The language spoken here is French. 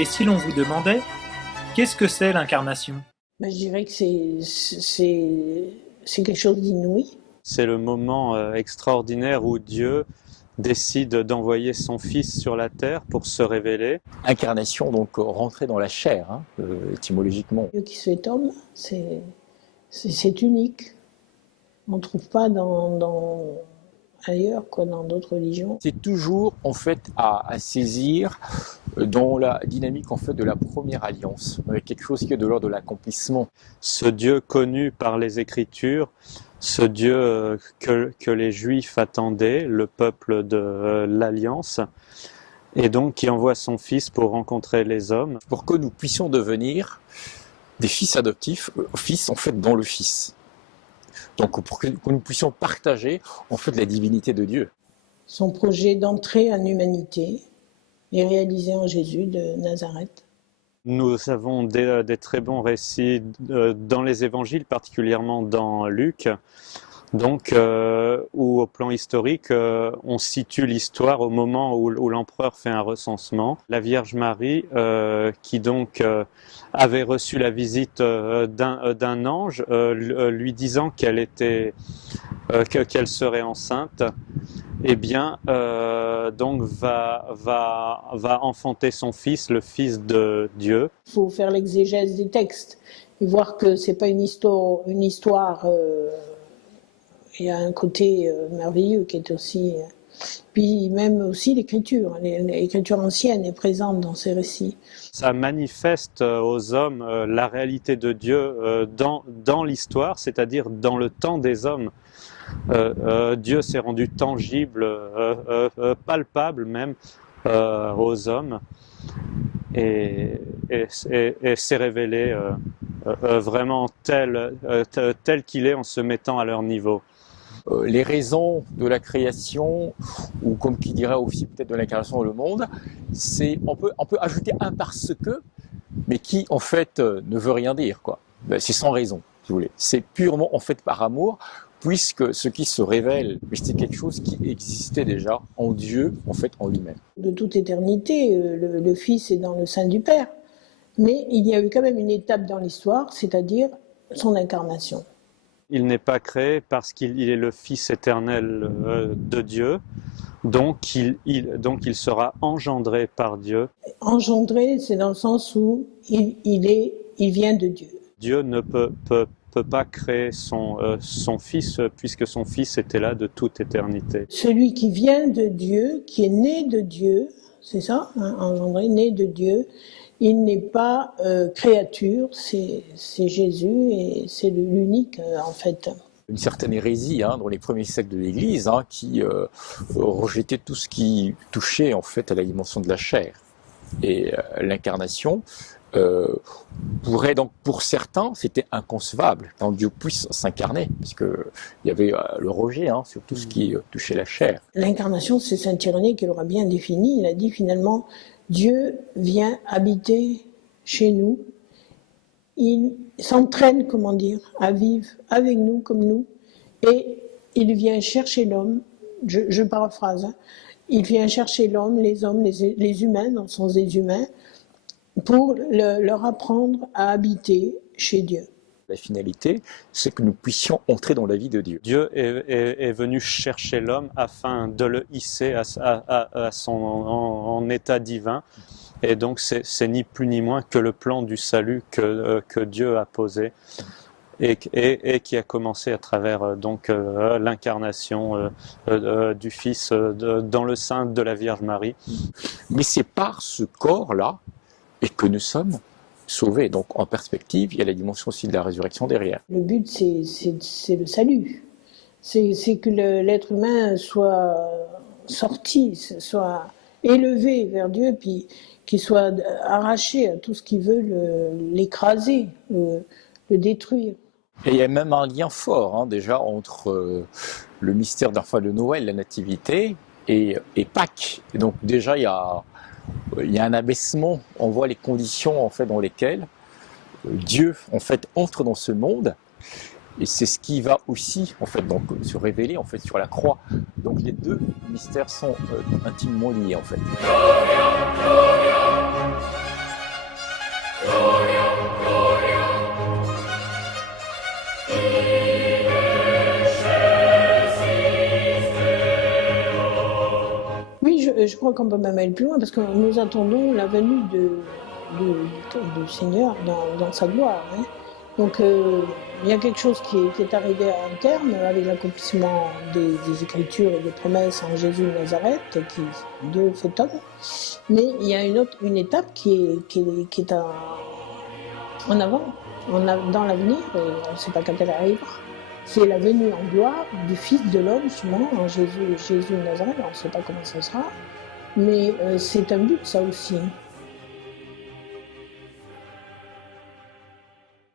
Et si l'on vous demandait, qu'est-ce que c'est l'incarnation? Je dirais que c'est quelque chose d'inouï. C'est le moment extraordinaire où Dieu décide d'envoyer son Fils sur la terre pour se révéler. Incarnation, donc rentrer dans la chair, étymologiquement. Dieu qui se fait homme, c'est unique. On ne trouve pas ailleurs, dans d'autres religions. C'est toujours en fait à saisir dans la dynamique en fait de la première alliance, avec quelque chose qui est de l'ordre de l'accomplissement. Ce Dieu connu par les Écritures, ce Dieu que les Juifs attendaient, le peuple de l'Alliance, et donc qui envoie son Fils pour rencontrer les hommes. Pour que nous puissions devenir des fils adoptifs, fils en fait dans le Fils. Donc pour que nous puissions partager en fait la divinité de Dieu. Son projet d'entrée en humanité est réalisé en Jésus de Nazareth. Nous avons des très bons récits dans les évangiles, particulièrement dans Luc, donc, où au plan historique, on situe l'histoire au moment où l'empereur fait un recensement. La Vierge Marie, qui donc avait reçu la visite d'un ange, lui disant qu'elle serait enceinte, eh bien, donc va enfanter son fils, le Fils de Dieu. Il faut faire l'exégèse des textes et voir que c'est pas une histoire. Il y a un côté merveilleux qui est aussi. Puis même aussi l'écriture. L'écriture ancienne est présente dans ces récits. Ça manifeste aux hommes la réalité de Dieu dans l'histoire, c'est-à-dire dans le temps des hommes. Dieu s'est rendu tangible, palpable même aux hommes et s'est révélé vraiment tel qu'il est en se mettant à leur niveau. Les raisons de la création, ou comme qui dirait aussi peut-être de l'incarnation dans le monde, c'est on peut ajouter un parce que, mais qui en fait ne veut rien dire, quoi. C'est sans raison, si vous voulez. C'est purement en fait par amour, puisque ce qui se révèle, c'est quelque chose qui existait déjà en Dieu, en fait en lui-même. De toute éternité, le Fils est dans le sein du Père, mais il y a eu quand même une étape dans l'histoire, c'est-à-dire son incarnation. Il n'est pas créé parce qu'il est le Fils éternel de Dieu, donc il sera engendré par Dieu. Engendré, c'est dans le sens où il vient de Dieu. Dieu ne peut pas créer son Fils puisque son Fils était là de toute éternité. Celui qui vient de Dieu, qui est né de Dieu, c'est ça, engendré, né de Dieu, il n'est pas créature, c'est Jésus et c'est l'unique en fait. Une certaine hérésie dans les premiers siècles de l'Église qui rejetait tout ce qui touchait en fait à la dimension de la chair. Et l'incarnation pourrait donc, pour certains, c'était inconcevable quand Dieu puisse s'incarner, parce que il y avait le rejet sur tout ce qui touchait la chair. L'incarnation, c'est saint Irénée qui l'aura bien défini. Il a dit finalement, Dieu vient habiter chez nous. Il s'entraîne, à vivre avec nous comme nous, et il vient chercher l'homme. Je paraphrase. Il vient chercher l'homme, les hommes, les humains, dans le sens des humains, pour leur apprendre à habiter chez Dieu. La finalité, c'est que nous puissions entrer dans la vie de Dieu. Dieu est venu chercher l'homme afin de le hisser en état divin. Et donc c'est ni plus ni moins que le plan du salut que Dieu a posé et qui a commencé à travers l'incarnation du Fils dans le sein de la Vierge Marie. Mais c'est par ce corps-là et que nous sommes sauvés. Donc en perspective, il y a la dimension aussi de la résurrection derrière. Le but, c'est le salut. C'est que l'être humain soit sorti, soit élevé vers Dieu, puis qu'il soit arraché à tout ce qui veut l'écraser, le détruire. Et il y a même un lien fort déjà entre le mystère d'enfant de Noël, la nativité, et Pâques. Et donc déjà il y a un abaissement, on voit les conditions en fait dans lesquelles Dieu en fait entre dans ce monde, et c'est ce qui va aussi en fait donc se révéler en fait sur la croix. Donc les deux mystères sont intimement liés en fait. crois qu'on peut même aller plus loin parce que nous attendons la venue du Seigneur dans sa gloire. Hein. Donc il y a quelque chose qui est arrivé à un terme avec l'accomplissement des Écritures et des promesses en Jésus de Nazareth, qui Dieu fait homme. Mais il y a une étape qui est en avant, dans l'avenir, et on ne sait pas quand elle arrivera. C'est la venue en gloire du Fils de l'homme, justement, en Jésus de Nazareth. On ne sait pas comment ça sera, mais c'est un but, ça aussi.